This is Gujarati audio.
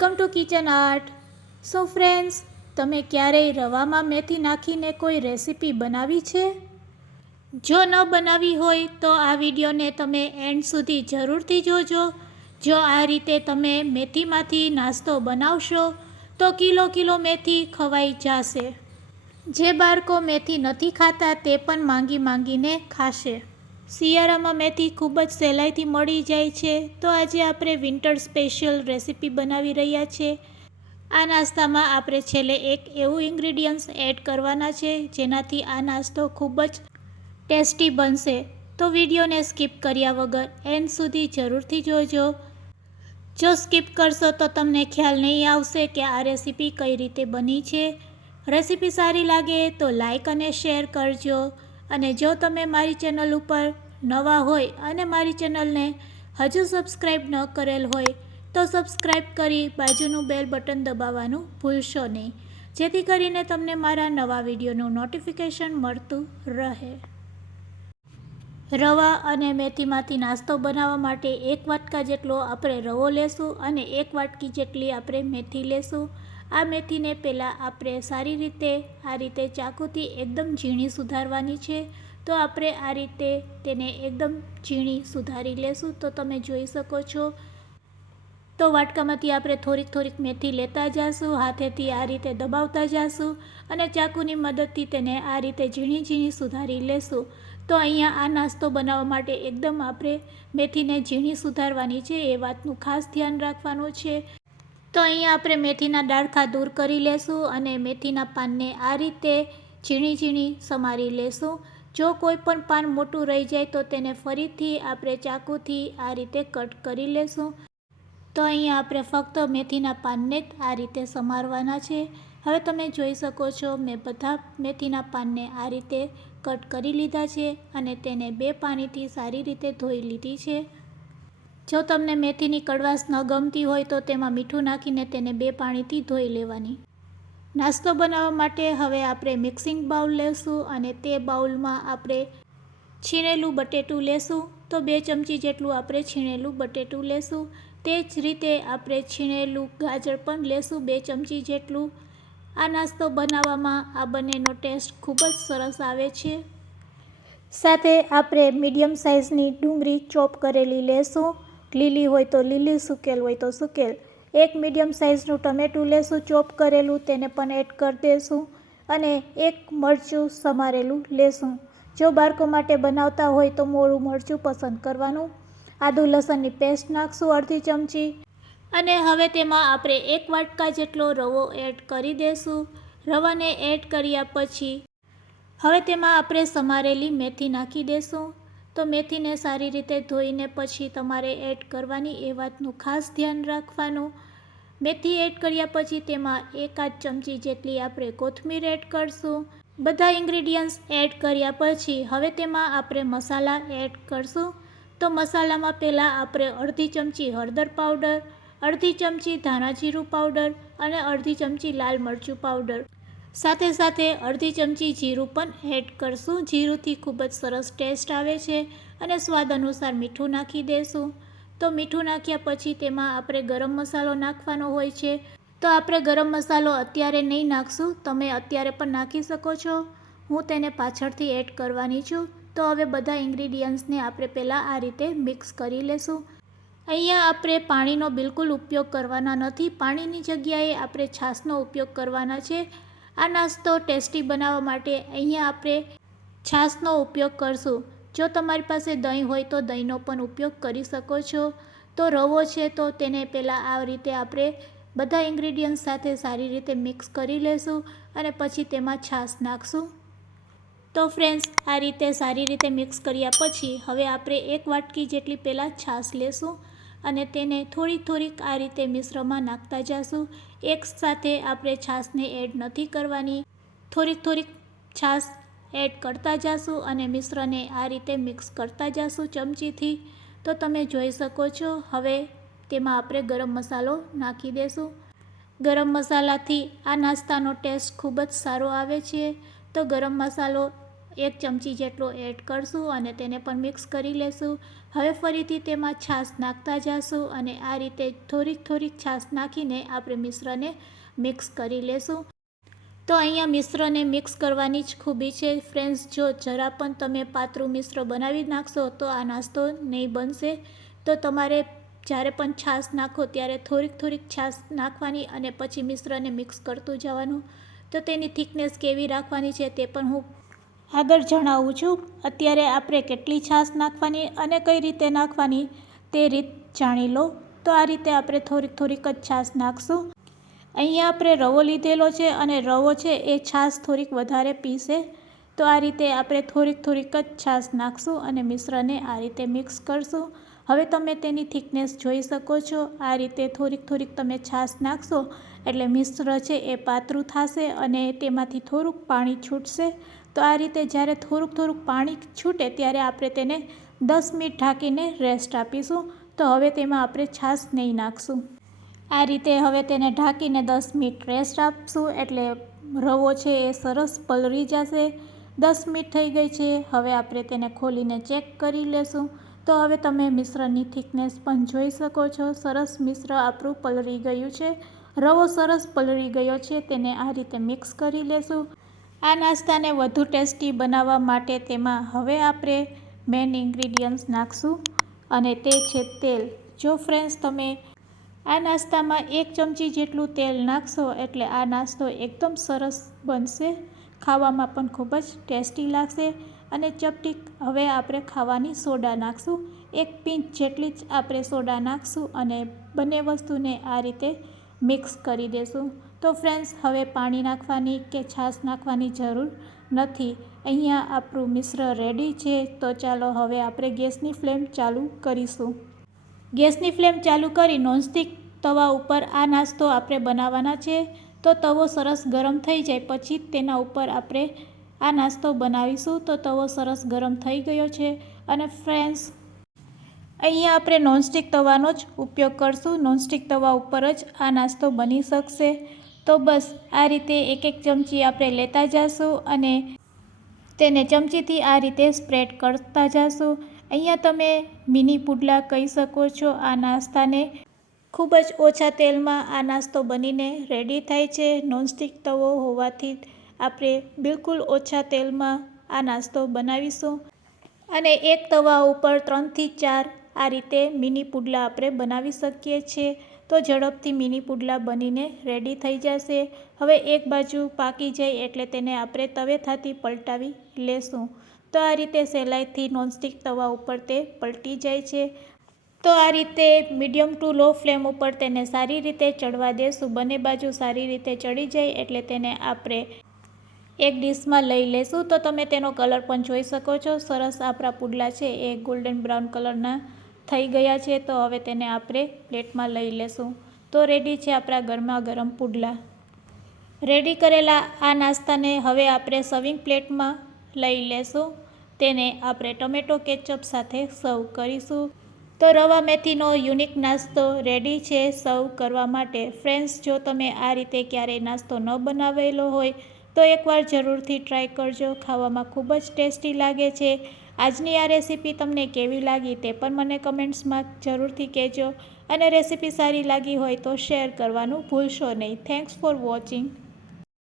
Welcome to kitchen art. So friends, તમે ક્યારેય રવામાં મેથી નાખીને કોઈ રેસીપી બનાવી છે? જો ન બનાવી હોય તો આ વિડીયોને તમે એન્ડ સુધી જરૂરથી જોજો. જો આ રીતે તમે મેથીમાંથી નાસ્તો બનાવશો, તો કિલો કિલો મેથી ખવાઈ જશે. જે બાળકો મેથી નથી ખાતા તે પણ માંગી માંગીને ખાશે. શિયાળામાં મેથી ખૂબ જ સહેલાઈથી મળી જાય છે. તો આજે આપણે વિન્ટર સ્પેશિયલ રેસીપી બનાવી રહ્યા છે. આ નાસ્તામાં આપણે છેલ્લે એક એવું ઇન્ગ્રીડિયન્ટ્સ એડ કરવાના છે, જેનાથી આ નાસ્તો ખૂબ જ ટેસ્ટી બનશે. તો વિડીયોને સ્કીપ કર્યા વગર એન્ડ સુધી જરૂરથી જોજો. જો સ્કીપ કરશો તો તમને ખ્યાલ નહીં આવશે કે આ રેસીપી કઈ રીતે બની છે. રેસીપી સારી લાગે તો લાઈક અને શેર કરજો. અને જો તમે મારી ચેનલ ઉપર નવા હોય અને મારી ચેનલને હજુ સબસ્ક્રાઈબ ન કરેલ હોય તો સબસ્ક્રાઈબ કરી બાજુનું બેલ બટન દબાવવાનું ભૂલશો નહીં. જેથી કરીને તમને મારા નવા વિડીયોનું નોટિફિકેશન મળતું રહે. રવા અને મેથીમાંથી નાસ્તો બનાવવા માટે એક વાટકા જેટલો આપણે રવો લેશું અને એક વાટકી જેટલી આપણે મેથી લેશું. આ મેથીને પહેલાં આપણે સારી રીતે, આ રીતે ચાકુથી એકદમ ઝીણી સુધારવાની છે. તો આપણે આ રીતે તેને એકદમ ઝીણી સુધારી લેશું. તો તમે જોઈ શકો છો. તો વાટકામાંથી આપણે થોડીક થોડીક મેથી લેતા જઈશું હાથેથી આ રીતે દબાવતા જઈશું અને ચાકુની મદદથી તેને આ રીતે ઝીણી ઝીણી સુધારી લેશું. તો અહીંયા આ નાસ્તો બનાવવા માટે એકદમ આપણે મેથીને ઝીણી સુધારવાની છે, એ વાતનું ખાસ ધ્યાન રાખવાનું છે. તો અહીંયા આપણે મેથીના ડાળખા દૂર કરી લેશું અને મેથીના પાનને આ રીતે ઝીણી ઝીણી સમારી લેશું. જો કોઈ પણ પાન મોટું રહી જાય તો તેને ફરીથી આપણે ચાકુથી આ રીતે કટ કરી લેશું. તો અહીંયા આપણે ફક્ત મેથીના પાનને જ આ રીતે સમારવાના છે. હવે તમે જોઈ શકો છો, મેં બધા મેથીના પાનને આ રીતે કટ કરી લીધા છે અને તેને બે પાણીથી સારી રીતે ધોઈ લીધી છે. જો તમને મેથીની કડવાશ ન ગમતી હોય તો તેમાં મીઠું નાખીને તેને બે પાણીથી ધોઈ લેવાની. નાસ્તો બનાવવા માટે હવે આપણે મિક્સિંગ બાઉલ લેશું અને તે બાઉલમાં આપણે છીણેલું બટેટું લેશું. તો બે ચમચી જેટલું આપણે છીણેલું બટેટું લેશું. તે જ રીતે આપણે છીણેલું ગાજર પણ લેશું બે ચમચી જેટલું. આ નાસ્તો બનાવવામાં આ બંનેનો ટેસ્ટ ખૂબ જ સરસ આવે છે. સાથે આપણે મીડિયમ સાઇઝની ડુંગળી ચોપ કરેલી લેશું. લીલી હોય તો લીલી, સુકેલ હોય તો સૂકેલ. એક મીડિયમ સાઇઝનું ટમેટું લેશું, ચોપ કરેલું, તેને પણ એડ કરી દઈશું અને એક મરચું સમારેલું લેશું. જો બાળકો માટે બનાવતા હોય તો મોળું મરચું પસંદ કરવાનું. આદુ લસણની પેસ્ટ નાખશું અડધી ચમચી અને હવે તેમાં આપણે એક વાટકા જેટલો રવો એડ કરી દઈશું રવાને એડ કર્યા પછી હવે તેમાં આપણે સમારેલી મેથી નાખી દઈશું તો મેથીને સારી રીતે ધોઈને પછી તમારે એડ કરવાની એ વાતનું ખાસ ધ્યાન રાખવાનું. મેથી એડ કર્યા પછી તેમાં એકાદ ચમચી જેટલી આપણે કોથમીર એડ કરશું. બધા ઇન્ગ્રીડિયન્ટ્સ એડ કર્યા પછી હવે તેમાં આપણે મસાલા એડ કરશું. તો મસાલામાં પહેલાં આપણે અડધી ચમચી હળદર પાવડર, અડધી ચમચી ધાણા જીરું પાવડર અને અડધી ચમચી લાલ મરચું પાવડર સાથે સાથે અડધી ચમચી જીરું પણ એડ કરશું. જીરુંથી ખૂબ જ સરસ ટેસ્ટ આવે છે અને સ્વાદ અનુસાર મીઠું નાખી દઈશું તો મીઠું નાખ્યા પછી તેમાં આપણે ગરમ મસાલો નાખવાનો હોય છે. તો આપણે ગરમ મસાલો અત્યારે નહીં નાખશું, તમે અત્યારે પણ નાખી શકો છો. હું તેને પાછળથી એડ કરવાની છું. તો હવે બધા ઇન્ગ્રીડિયન્ટ્સને આપણે પહેલાં આ રીતે મિક્સ કરી લેશું. અહીંયા આપણે પાણીનો બિલકુલ ઉપયોગ કરવાના નથી. પાણીની જગ્યાએ આપણે છાશનો ઉપયોગ કરવાના છે. આ નાસ્તો ટેસ્ટી બનાવવા માટે અહીંયા આપણે છાશનો ઉપયોગ કરશું. જો તમારી પાસે દહીં હોય તો દહીંનો પણ ઉપયોગ કરી શકો છો. તો રવો છે તો તેને પહેલાં આ રીતે આપણે બધા ઇન્ગ્રીડિયન્ટ સાથે સારી રીતે મિક્સ કરી લેશું અને પછી તેમાં છાશ નાખશું. તો ફ્રેન્ડ્સ, આ રીતે સારી રીતે મિક્સ કર્યા પછી હવે આપણે એક વાટકી જેટલી પહેલાં છાશ લેશું. અને તેને થોડીક થોડીક આ રીતે મિશ્રમાં નાખતા જઈશું એક સાથે આપણે છાશને એડ નથી કરવાની. થોડીક થોડીક છાશ એડ કરતા જઈશું અને મિશ્રને આ રીતે મિક્સ કરતા જઈશું ચમચીથી. તો તમે જોઈ શકો છો, હવે તેમાં આપણે ગરમ મસાલો નાખી દઈશું ગરમ મસાલાથી આ નાસ્તાનો ટેસ્ટ ખૂબ જ સારો આવે છે. તો ગરમ મસાલો એક ચમચી જેટલો એડ કરશું અને તેને પણ મિક્સ કરી લેશું. હવે ફરીથી તેમાં છાશ નાખતા જશું અને આ રીતે થોડીક થોડીક છાશ નાખીને આપણે મિશ્રને મિક્સ કરી લેશું. તો અહીંયા મિશ્રને મિક્સ કરવાની જ ખૂબી છે. ફ્રેન્ડ્સ, જો જરા પણ તમે પાતળું મિશ્ર બનાવી નાખશો તો આ નાસ્તો નહીં બનશે. તો તમારે જ્યારે પણ છાશ નાખો ત્યારે થોડીક થોડીક છાશ નાખવાની અને પછી મિશ્રને મિક્સ કરતું જવાનું. તો તેની થિકનેસ કેવી રાખવાની છે તે પણ હું આગળ જણાવું છું, અત્યારે આપણે કેટલી છાશ નાખવાની અને કઈ રીતે નાખવાની તે રીત જાણી લો. તો આ રીતે આપણે થોડીક થોડીક જ છાશ નાખશું. અહીંયા આપણે રવો લીધેલો છે અને રવો છે એ છાશ થોડીક વધારે પીસે. તો આ રીતે આપણે થોડીક થોડીક જ છાશ નાખશું અને મિશ્રને આ રીતે મિક્સ કરશું. હવે તમે તેની થિકનેસ જોઈ શકો છો. આ રીતે થોડીક થોડીક તમે છાશ નાખશો એટલે મિશ્ર છે એ પાતળું થશે અને તેમાંથી થોડુંક પાણી છૂટશે. તો આ રીતે જ્યારે થોડુંક થોડુંક પાણી છૂટે ત્યારે આપણે તેને દસ મિનિટ ઢાંકીને રેસ્ટ આપીશું. તો હવે તેમાં આપણે છાશ નહીં નાખશું. આ રીતે હવે તેને ઢાંકીને દસ મિનિટ રેસ્ટ આપશું. એટલે રવો છે એ સરસ પલળી જશે. દસ મિનિટ થઈ ગઈ છે. હવે આપણે તેને ખોલીને ચેક કરી લેશું. તો હવે તમે મિશ્રની થિકનેસ પણ જોઈ શકો છો. સરસ મિશ્ર આપણું પલળી ગયું છે. રવો સરસ પલળી ગયો છે. તેને આ રીતે મિક્સ કરી લેશું. આ નાસ્તાને વધુ ટેસ્ટી બનાવવા માટે તેમાં હવે આપણે મેઇન ઇન્ગ્રીડિયન્ટ્સ નાખશું અને તે છે તેલ. જો ફ્રેન્ડ્સ, તમે આ નાસ્તામાં એક ચમચી જેટલું તેલ નાખશો એટલે આ નાસ્તો એકદમ સરસ બનશે. ખાવામાં પણ ખૂબ જ ટેસ્ટી લાગશે અને ચપટી હવે આપણે ખાવાની સોડા નાખશું. એક પિંચ જેટલી જ આપણે સોડા નાખશું અને બંને વસ્તુને આ રીતે મિક્સ કરી દેશું. તો ફ્રેન્ડ્સ, હવે પાણી નાખવાની કે છાશ નાખવાની જરૂર નથી. અહીંયા આપણું મિશ્ર રેડી છે. તો ચાલો હવે આપણે ગેસની ફ્લેમ ચાલુ કરીશું. ગેસની ફ્લેમ ચાલુ કરી નોનસ્ટિક તવા ઉપર આ નાસ્તો આપણે બનાવવાના છે. તો તવો સરસ ગરમ થઈ જાય પછી તેના ઉપર આપણે આ નાસ્તો બનાવીશું. તો તવો સરસ ગરમ થઈ ગયો છે. અને ફ્રેન્ડ્સ, અહીંયા આપણે નોનસ્ટિક તવાનો જ ઉપયોગ કરશું. નોનસ્ટિક તવા ઉપર જ આ નાસ્તો બની શકશે. તો બસ આ રીતે એક એક ચમચી આપણે લેતા જઈશું અને તેને ચમચીથી આ રીતે સ્પ્રેડ કરતા જઈશું અહીંયા તમે મિની પુડલા કહી શકો છો, આ નાસ્તાને ખૂબ જ ઓછા તેલમાં આ નાસ્તો બનીને રેડી થાય છે. નોનસ્ટિક તવો હોવાથી આપણે બિલકુલ ઓછા તેલમાં આ નાસ્તો બનાવીશું. અને એક તવા ઉપર ત્રણથી ચાર આ રીતે મિની પુડલા આપણે બનાવી શકીએ છીએ. તો ઝડપથી મિની પુડલા બનીને રેડી થઈ જશે. હવે એક બાજુ પાકી જાય એટલે તેને આપણે તવેથાથી પલટાવી લેશું. તો આ રીતે સહેલાઈથી નોનસ્ટિક તવા ઉપર તે પલટી જાય છે. તો આ રીતે મીડિયમ ટુ લો ફ્લેમ ઉપર તેને સારી રીતે ચડવા દેશું. બંને બાજુ સારી રીતે ચડી જાય એટલે તેને આપણે એક ડીશમાં લઈ લેશું. તો તમે તેનો કલર પણ જોઈ શકો છો. સરસ આપણા પુડલા છે. એ ગોલ્ડન બ્રાઉન કલરના થઈ ગયા છે, તો હવે તેને આપણે પ્લેટમાં લઈ લેશું. તો રેડી છે આપણા ગરમા ગરમ પુડલા. રેડી કરેલા આ નાસ્તાને હવે આપણે સર્વિંગ પ્લેટમાં લઈ લેશું. તેને આપણે ટમેટો કેચઅપ સાથે સર્વ કરીશું. તો રવા મેથીનો યુનિક નાસ્તો રેડી છે, સર્વ કરવા માટે. ફ્રેન્ડ્સ, જો તમે આ રીતે ક્યારેય નાસ્તો ન બનાવેલો હોય, તો એકવાર જરૂરથી ટ્રાય કરજો. ખાવામાં ખૂબ જ ટેસ્ટી લાગે છે. આજની આ રેસીપી તમને કેવી લાગી તે પણ મને કમેન્ટ્સમાં જરૂરથી કહેજો. અને રેસીપી સારી લાગી હોય તો શેર કરવાનું ભૂલશો નહીં. Thanks for watching